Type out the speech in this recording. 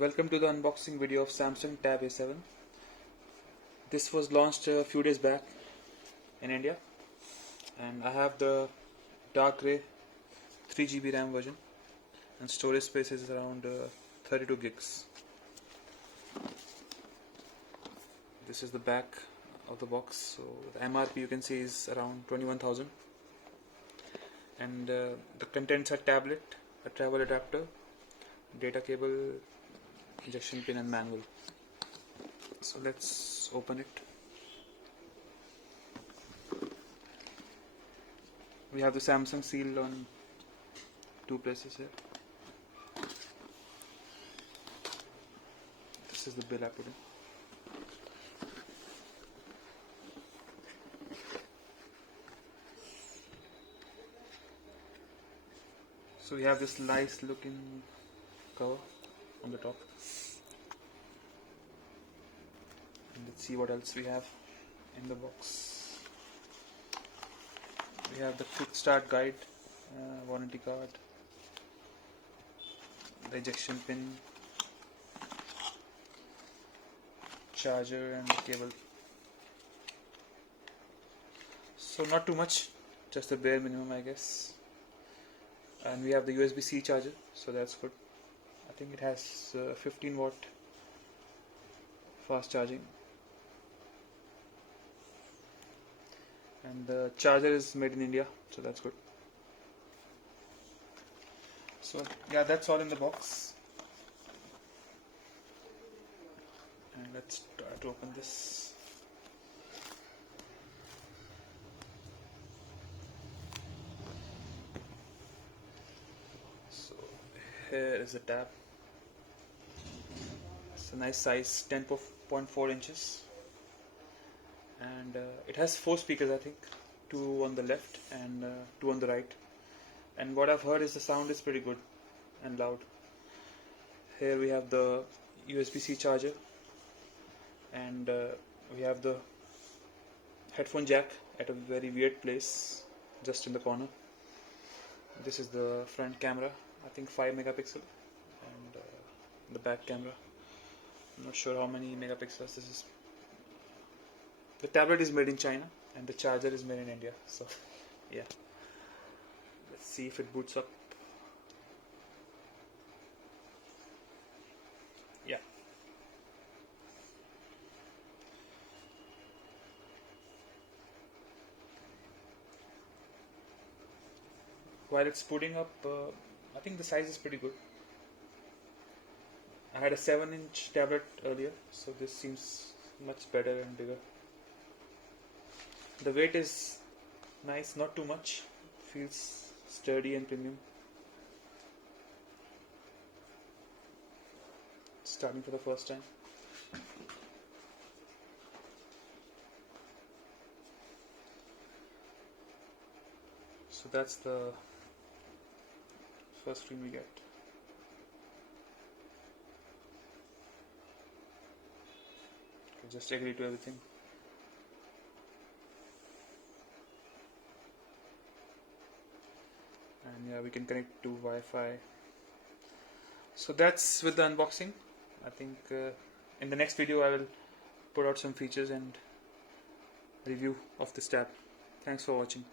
Welcome to the unboxing video of Samsung Tab A7. This was launched a few days back in India, and I have the dark grey 3GB RAM version, and storage space is around 32 gigs. This is the back of the box. So the MRP you can see is around 21,000, and the contents are tablet, a travel adapter, data cable, injection pin and manual. So let's open it. We have the Samsung seal on two places here. This is the bill I put in. So we have this nice looking cover on the top. And let's see what else we have in the box. We have the quick start guide, warranty card, the ejection pin, charger and cable. So not too much, just the bare minimum I guess. And we have the USB-C charger, so that's good. I think it has 15 watt fast charging, and the charger is made in India, so that's good. So yeah, that's all in the box, and let's try to open this. So here is the tab. It's a nice size, 10.4 inches, and it has 4 speakers I think, 2 on the left and 2 on the right, and what I've heard is the sound is pretty good and loud. Here we have the USB-C charger, and we have the headphone jack at a very weird place just in the corner. This is the front camera, I think 5 megapixel, and the back camera, I'm not sure how many megapixels this is. The tablet is made in China and the charger is made in India, so yeah. Let's see if it boots up. Yeah. While it's booting up, I think the size is pretty good. I had a 7-inch tablet earlier, so this seems much better and bigger. The weight is nice, not too much, feels sturdy and premium. Starting for the first time. So that's the first screen we get. Okay, just agree to everything. And yeah, we can connect to Wi-Fi. So that's with the unboxing. I think in the next video I will put out some features and review of this tab. Thanks for watching.